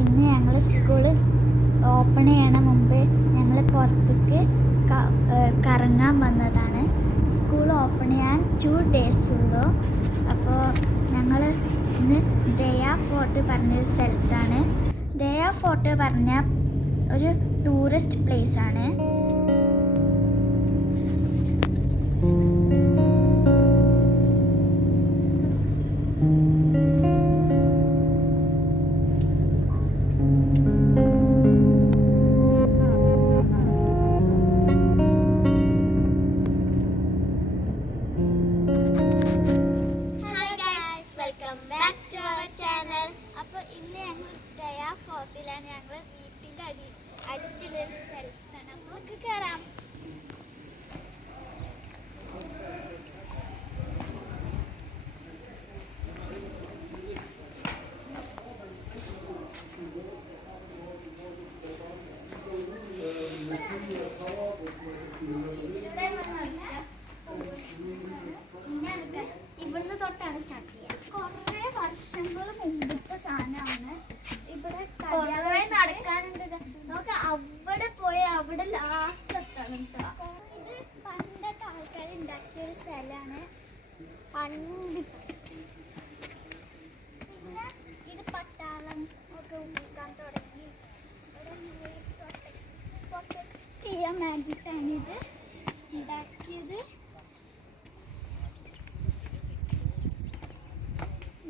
ഇന്ന് ഞങ്ങൾ school open ചെയ്യണ മുമ്പ് ഞങ്ങൾ പുറത്തേക്ക് കറങ്ങാൻ വന്നതാണ്. സ്കൂൾ ഓപ്പൺ ചെയ്യാൻ 2 days ഉള്ളൂ. അപ്പോൾ ഞങ്ങൾ ഇന്ന് ദയാ ഫോർട്ട് പറഞ്ഞൊരു സ്ഥലത്താണ്. ദയാ ഫോർട്ട് പറഞ്ഞ ഒരു ടൂറിസ്റ്റ് പ്ലേസ് ആണ്. അപ്പോൾ ഇന്ന് ഞങ്ങൾ ദയാ ഫോർട്ടിലാണ്. ഞങ്ങൾ വീട്ടിൻ്റെ അടുത്തുള്ളൊരു സ്ഥലത്താണ്. നമുക്ക് കയറാം. ഇവിടുന്ന് തൊട്ടാണ് സ്റ്റാർട്ട് ചെയ്യുക. കുറേ വർഷങ്ങൾ മുമ്പത്തെ സാധനമാണ്. ഇവിടെ കുറേ നടക്കാനുണ്ട്. നമുക്ക് അവിടെ പോയി അവിടെ ലാസ്റ്റ് എത്തണം. ഇത് പണ്ടത്തെ ആൾക്കാർ ഉണ്ടാക്കിയ ഒരു സ്ഥലമാണ്. പണ്ട് പിന്നെ ഇത് പട്ടാളം ഒക്കെ ഉപയോഗിക്കാൻ തുടങ്ങി. പ്രൊട്ടക്ട് ചെയ്യാൻ വേണ്ടിയിട്ടാണ് ഇത് ഉണ്ടാക്കിയത്.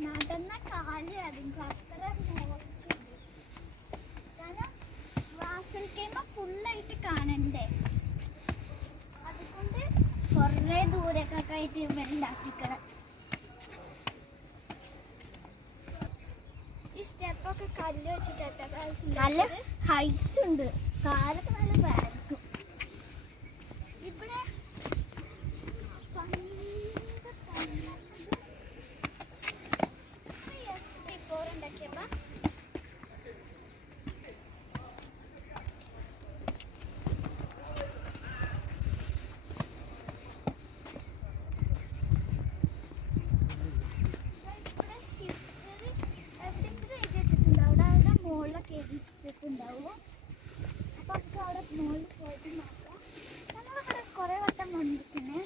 നടന്ന കാല് അതിൻ്റെ അത്ര നോക്കുന്നുണ്ട്. കാരണം റാസൽ കൈമ ഫുള്ളായിട്ട് കാണണ്ടേ, അതുകൊണ്ട് കുറേ ദൂരൊക്കെ ആയിട്ട് ഉണ്ടാക്കിക്കണം. ഈ സ്റ്റെപ്പൊക്കെ കല്ല് വെച്ചിട്ട് നല്ല ഹൈറ്റ് ഉണ്ട്. കാലൊക്കെ നല്ല ബാക്കും. ഇവിടെ ണ്ടാവും. അപ്പോൾ നമുക്ക് അവിടെ മുകളിൽ പോയിട്ട് നോക്കാം. ഞങ്ങളിവിടെ കുറേ വട്ടം വന്നിരിക്കുന്നത്.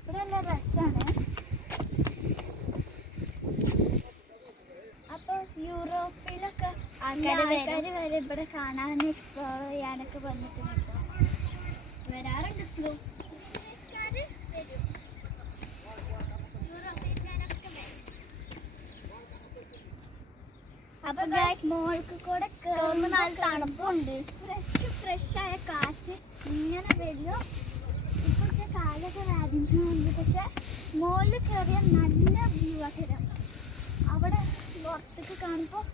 ഇവിടെ നല്ല രസമാണ്. അപ്പോൾ യൂറോപ്പിലൊക്കെ ആൾക്കാർ വരെ ഇവിടെ കാണാൻ എക്സ്പ്ലോർ ചെയ്യാനൊക്കെ വന്നിട്ടുണ്ട്. വരാറുണ്ട്. ടൂറിസ്റ്റുകാർ വരും. യൂറോപ്യക്കാരൊക്കെ വരും. അപ്പൊ മോൾക്ക് കൂടെ കേറുമ്പോൾ നല്ല തണുപ്പുണ്ട്. ഫ്രഷ് ആയ കാറ്റ് ഇങ്ങനെ വരും. ഇപ്പോഴത്തെ കാലൊക്കെ വേദിച്ചുണ്ട്. പക്ഷെ മോളിൽ കയറിയ നല്ല വ്യൂ ഒക്കെ അവിടെ പുറത്തേക്ക് കാണുമ്പോൾ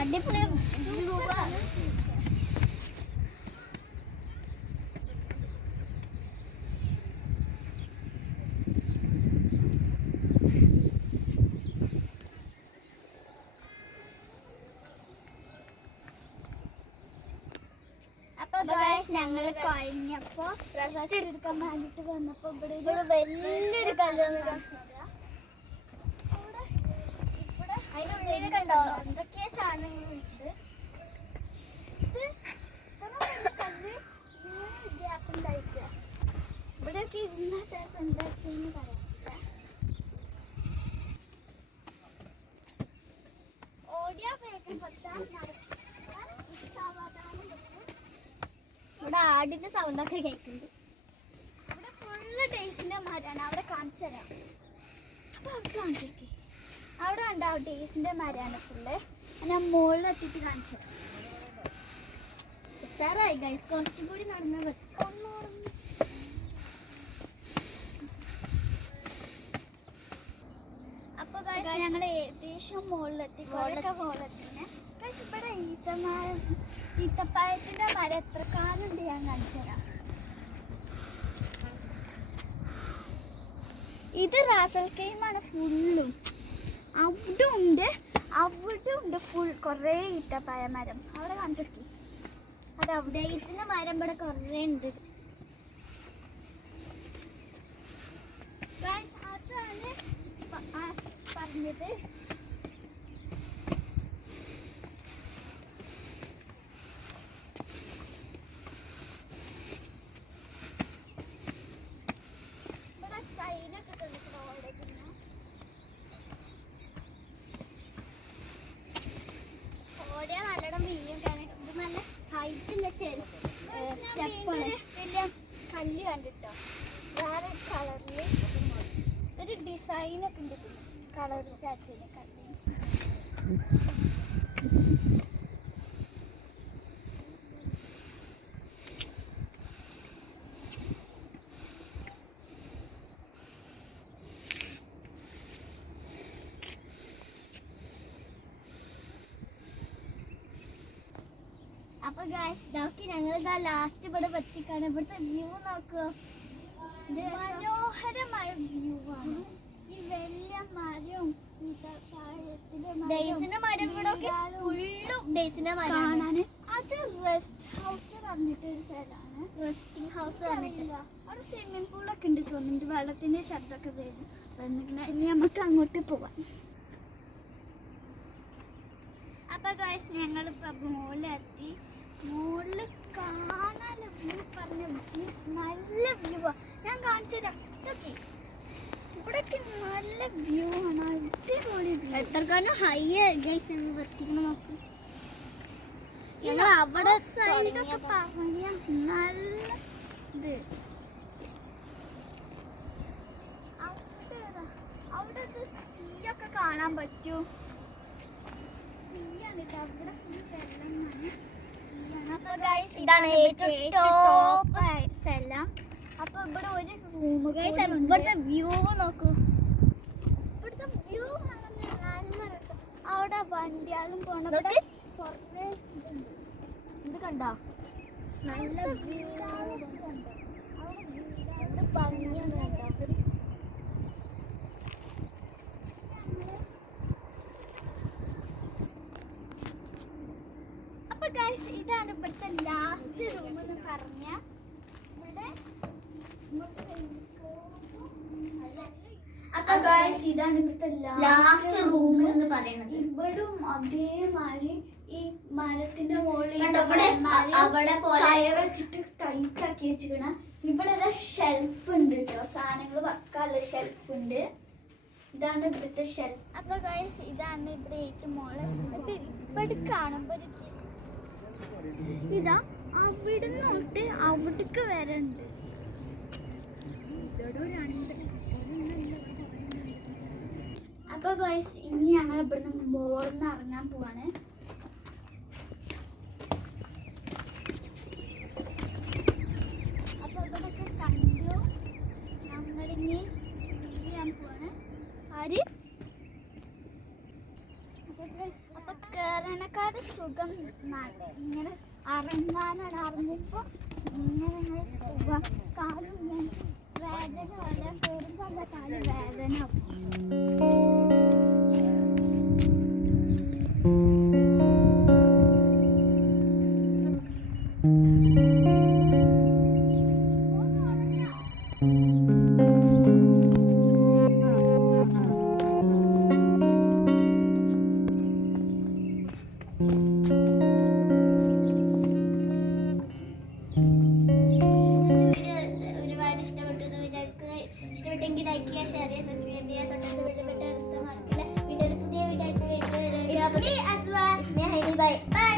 അടിപൊളി വ്യൂ ആണ്. ഞങ്ങൾ കഴിഞ്ഞപ്പോ റെസ്റ്റ് എടുക്കാൻ വേണ്ടിട്ട് വന്നപ്പോ ഇവിടെ വലിയൊരു കല്ല് അതിനുള്ളിൽ കണ്ടോ എന്തൊക്കെ സാധനങ്ങളുണ്ട്. ഇത് കല്ല് ഗ്യാപ്പ് ഉണ്ടായിട്ടില്ല. ഇവിടെയൊക്കെ ഇരുന്ന ചിലപ്പോൾ എന്താക്കിയെന്ന് പറയാം. ഓടിയാ വേഗം ഇവിടെ ആടിന്റെ സൗണ്ടൊക്കെ കേൾക്കുന്നുണ്ട്. അവിടെ ഫുള്ള് ഡേയ്സിന്റെ മരമാണ്. അവിടെ കാണിച്ചു തരാം. അപ്പൊ അവിടെ കാണിച്ചിരിക്കേ. അവിടെ ഉണ്ടാവും ഡേയ്സിന്റെ മരമാണ് ഫുള്ള്. ഞാൻ മുകളിലെത്തിയിട്ട് കാണിച്ചു തരാം. എത്താറായി ഗൈസ്. കുറച്ചും കൂടി നടന്നാൽ പറ്റും. അപ്പൊ ഞങ്ങൾ ഏകദേശം മുകളിലെത്തി. മുകളിലെത്തിനെ ഇവിടെ ഈത്തപ്പഴത്തിന്റെ മരം എത്ര കാലുണ്ട് ഞാൻ കാണിച്ചു തരാം. ഇത് റാസൽ കൈമാണ് ഫുള്ളും. അവിടെ ഉണ്ട് ഫുൾ കുറേ ഈത്തപ്പഴ മരം. അവിടെ കാണിച്ചെടുക്കി. അത് അവിടെ ഇതിന്റെ മരം ഇവിടെ കുറേ ഉണ്ട്. അതാണ് പറഞ്ഞത്. വലിയ കല്ല് കണ്ടിട്ടോ വേറെ കളറിൽ ഒരു ഡിസൈനൊക്കെ ഉണ്ട് കളർ കല്ലിന് അപ്പൊ ഗായ്സ് ഇതൊക്കെ ഞങ്ങളുടെ ലാസ്റ്റ് ഇവിടെ എത്തിക്കാണ്. ഇവിടുത്തെ വ്യൂ നോക്കുക, മനോഹരമായ വ്യൂ ആണ്. ഈ വലിയ മരവും ഡേയ്സിന്റെ മരം കൂടെ ഫുള്ളും ഡേയ്സിന്റെ മരം കാണാന്. അത് റെസ്റ്റ് ഹൗസ് പറഞ്ഞിട്ട് ഒരു സ്ഥലമാണ്, റെസ്റ്റിംഗ് ഹൗസ് പറഞ്ഞിട്ടില്ല. അവിടെ സ്വിമ്മിംഗ് പൂളൊക്കെ ഉണ്ട് തോന്നുന്നുണ്ട്, വെള്ളത്തിന്റെ ശബ്ദമൊക്കെ വരും. ഇനി നമുക്ക് അങ്ങോട്ട് പോവാം. അപ്പൊ ഗായ്സ് ഞങ്ങളിപ്പോ മുകളിലെത്തി. മുകളിൽ കാണാൻ വ്യൂ പറഞ്ഞ നല്ല വ്യൂ ആ. ഞാൻ കാണിച്ചു തരാം. ഇതൊക്കെ ഇവിടൊക്കെ നല്ല വ്യൂ ആണ്, അടിപൊളി വ്യൂ. എത്രക്കാനും ഹൈ ഗൈസ് ഞങ്ങൾ എത്തിക്കണം. നോക്കും ഞങ്ങൾ അവിടെ സൈഡിലൊക്കെ പറഞ്ഞ നല്ല ഇത് അവിടെ സീയൊക്കെ കാണാൻ പറ്റൂ. സീയാണ് ഇത്, അവിടെ ഫുൾ വെള്ളമാണ്. ഇതാണ് ഏറ്റവും ടോപ്പ് സ്ഥലം. അപ്പൊ ഇവിടെ ഒരു റൂം, ഇവിടുത്തെ വ്യൂ നോക്കൂ. ഇവിടുത്തെ വ്യൂ നല്ല രസം. അവിടെ വണ്ടിയാലും പോണ ഇത് കണ്ടോ, നല്ല വ്യൂ. അവിടെ ഭംഗിയാണ് കണ്ടോ. ഗൈസ് ഇതാണ് ഇവിടുത്തെ ലാസ്റ്റ് റൂം എന്ന് പറഞ്ഞ. അപ്പൊ ഗൈസ് ഇതാണ് ഇവിടുത്തെ ലാസ്റ്റ് റൂം എന്ന് പറയുന്നത്. ഇവിടും അതേമാതിരി ഈ മരത്തിന്റെ മുകളിൽ അവിടെ കയറച്ചിട്ട് ടൈറ്റാക്കി വെച്ചിരിക്കണ. ഇവിടെ ഷെൽഫ് ഉണ്ട് കേട്ടോ, സാധനങ്ങൾ വെക്കാനുള്ള ഷെൽഫ് ഉണ്ട്. ഇതാണ് ഇവിടുത്തെ ഷെൽഫ്. അപ്പൊ ഗൈസ് ഇതാണ് ഇവിടെ ഏറ്റവും മോള്. ഇവിടെ കാണുമ്പോ ഇതാ അവിടുന്ന് തൊട്ട് അവിടേക്ക് വരെ ഉണ്ട്. അപ്പൊ ഗൈസ് ഇനി ഞങ്ങൾ ഇവിടുന്ന് മോളിൽ നിന്ന് ഇറങ്ങാൻ പോവാണ്. അപ്പൊ ഇവിടൊക്കെ കണ്ടു നമ്മളിനി ചെയ്യാൻ പോവാണ്. ആര് അപ്പൊ കേരളക്കാട് സുഖം ഇങ്ങനെ ഇറങ്ങാനാണ്. ഇറങ്ങുമ്പോ ഇങ്ങനെ പോവാ. കാലും വേദന വല്ല കയറുമ്പോ അല്ല കാല് വേദന. ഇഷ്ടപ്പെട്ടെങ്കിൽ ലൈക്ക് ചെയ്യുക, ഷെയർ ചെയ്യുക, സബ്സ്ക്രൈബ് ചെയ്യുക, തൊട്ടടുത്ത് ബെൽ ബട്ടൺ അമർത്തുക. വീഡിയോയിൽ പുതിയ വീഡിയോ ആയിട്ട് വരുന്നവരെ ബൈ ബൈ.